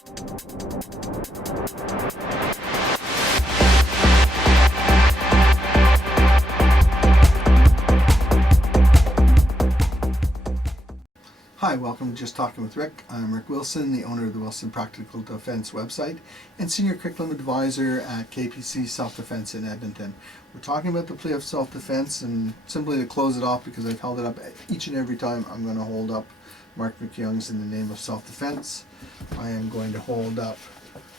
Hi, welcome to Just Talking with Rick. I'm Rick Wilson, the owner of the Wilson Practical Defense website and Senior Curriculum Advisor at KPC Self-Defense in Edmonton. We're talking about the plea of self-defense, and simply to close it off, because I've held it up each and every time, I'm going to hold up Mark McYoung's In the Name of Self-Defense. I am going to hold up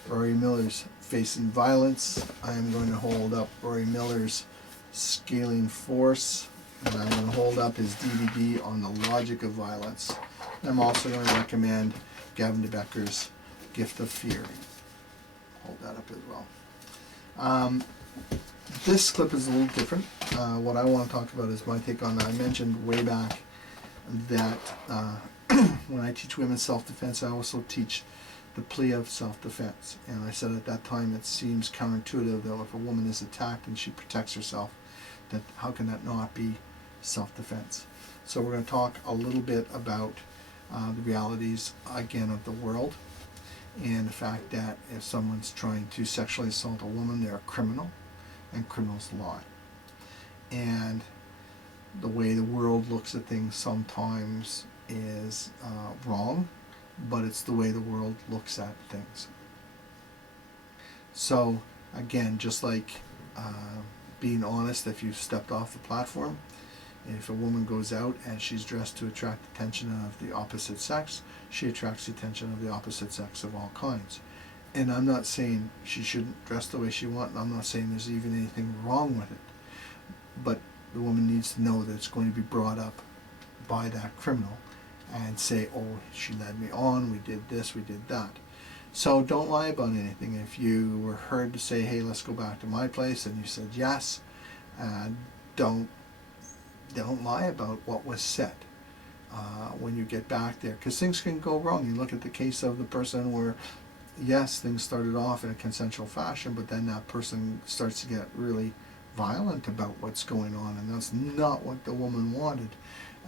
Rory Miller's Facing Violence. I am going to hold up Rory Miller's Scaling Force. And I'm going to hold up his DVD on the logic of violence. I'm also going to recommend Gavin DeBecker's Gift of Fear. Hold that up as well. This clip is a little different. What I want to talk about is my take on that. I mentioned way back that when I teach women's self-defense, I also teach the plea of self-defense. And I said at that time it seems counterintuitive that if a woman is attacked and she protects herself, that how can that not be self-defense? So we're going to talk a little bit about the realities again of the world, and the fact that if someone's trying to sexually assault a woman, they're a criminal, and criminals lie. And the way the world looks at things sometimes is wrong, but it's the way the world looks at things. So again, just like being honest, if you've stepped off the platform, and if a woman goes out and she's dressed to attract the attention of the opposite sex, she attracts the attention of the opposite sex of all kinds. And I'm not saying she shouldn't dress the way she wants, and I'm not saying there's even anything wrong with it. But the woman needs to know that it's going to be brought up by that criminal and say, oh, she led me on, we did this, we did that. So don't lie about anything. If you were heard to say, hey, let's go back to my place, and you said yes, don't lie about what was said when you get back there, because things can go wrong. You look at the case of the person where, yes, things started off in a consensual fashion, but then that person starts to get really violent about what's going on, and that's not what the woman wanted,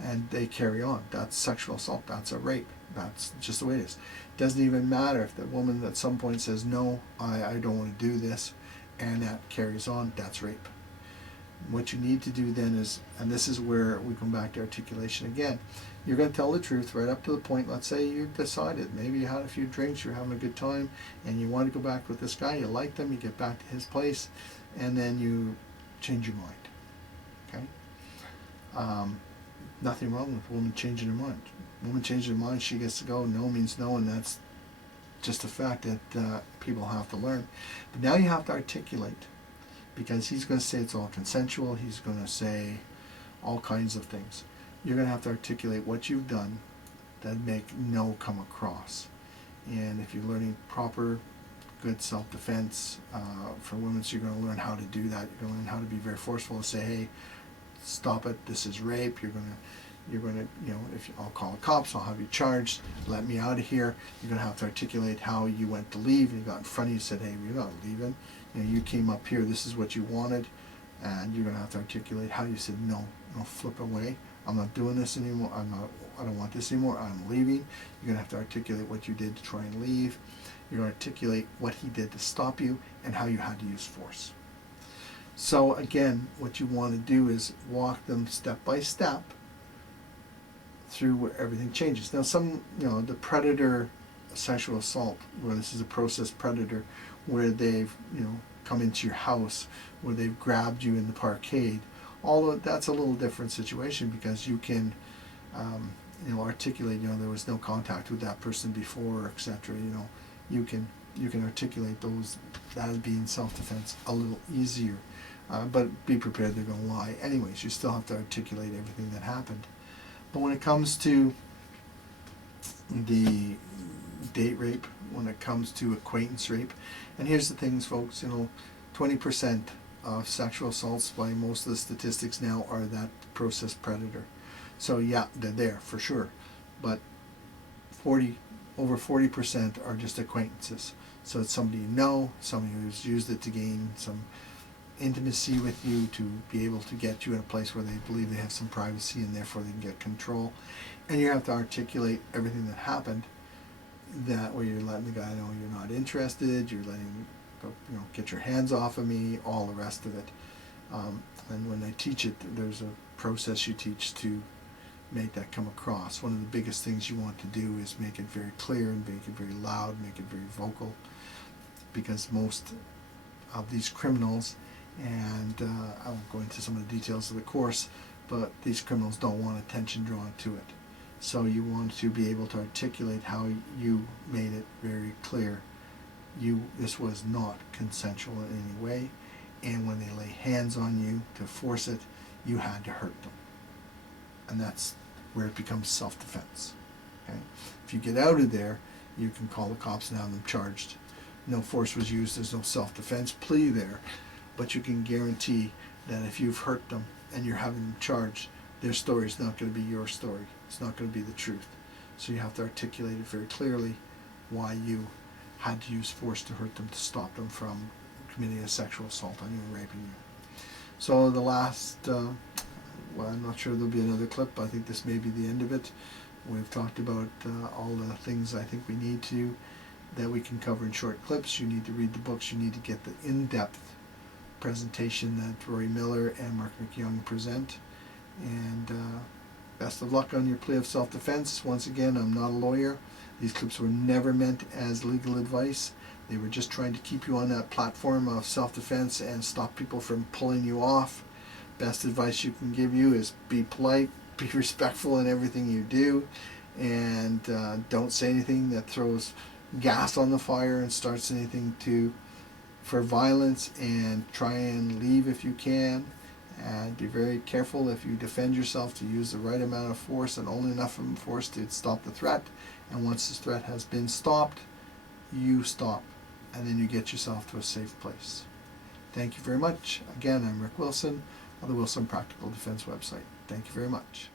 and they carry on. That's sexual assault. That's a rape. That's just the way it is. It doesn't even matter if the woman at some point says, no, I don't want to do this, and that carries on. That's rape. What you need to do then is, and this is where we come back to articulation again, you're going to tell the truth right up to the point. Let's say you decided, maybe you had a few drinks, you're having a good time, and you want to go back with this guy, you like them, you get back to his place, and then you change your mind. Okay? Nothing wrong with a woman changing her mind. Woman changes her mind, she gets to go. No means no, and that's just a fact that people have to learn. But now you have to articulate, because he's going to say it's all consensual, he's going to say all kinds of things. You're going to have to articulate what you've done that make no come across. And if you're learning proper, good self-defense for women, so you're going to learn how to do that. You're going to learn how to be very forceful to say, hey, stop it, this is rape. You're going to, you know, if I'll call the cops, I'll have you charged, let me out of here. You're going to have to articulate how you went to leave, and you got in front of you and said, hey, you're not leaving. You know, you came up here, this is what you wanted, and you're going to have to articulate how you said, no, flip away. I'm not doing this anymore. I don't want this anymore. I'm leaving. You're going to have to articulate what you did to try and leave. You're going to articulate what he did to stop you and how you had to use force. So again, what you want to do is walk them step by step through where everything changes. Now the predator sexual assault, where this is a process predator, where they've, come into your house, where they've grabbed you in the parkade, although that's a little different situation, because you can, articulate, there was no contact with that person before, etc. You can articulate those, that would be in self-defense a little easier. But be prepared, they're going to lie. Anyways, you still have to articulate everything that happened. But when it comes to the date rape, when it comes to acquaintance rape, and here's the things, folks, 20% of sexual assaults by most of the statistics now are that process predator. So yeah, they're there for sure, but over 40% are just acquaintances. So it's somebody you know, somebody who's used it to gain some intimacy with you, to be able to get you in a place where they believe they have some privacy, and therefore they can get control. And you have to articulate everything that happened, that where you're letting the guy know you're not interested, you're letting him go, get your hands off of me, all the rest of it. And when I teach it, there's a process you teach to make that come across. One of the biggest things you want to do is make it very clear and make it very loud, make it very vocal, because most of these criminals, and I won't go into some of the details of the course, but these criminals don't want attention drawn to it. So you want to be able to articulate how you made it very clear. This was not consensual in any way, and when they lay hands on you to force it, you had to hurt them. And that's where it becomes self-defense. Okay? If you get out of there, you can call the cops and have them charged. No force was used, there's no self-defense plea there, but you can guarantee that if you've hurt them and you're having them charged, their story is not going to be your story. It's not going to be the truth. So you have to articulate it very clearly why you had to use force to hurt them, to stop them from committing a sexual assault on you and raping you. So the last, well, I'm not sure there'll be another clip. I think this may be the end of it. We've talked about all the things I think we need to, that we can cover in short clips. You need to read the books. You need to get the in-depth presentation that Rory Miller and Mark McYoung present. And best of luck on your plea of self-defense. Once again, I'm not a lawyer. These clips were never meant as legal advice. They were just trying to keep you on that platform of self-defense and stop people from pulling you off. Best advice you can give you is be polite, be respectful in everything you do, and don't say anything that throws gas on the fire and starts anything for violence, and try and leave if you can. And be very careful if you defend yourself to use the right amount of force and only enough of force to stop the threat. And once the threat has been stopped, you stop, and then you get yourself to a safe place. Thank you very much. Again, I'm Rick Wilson of the Wilson Practical Defense website. Thank you very much.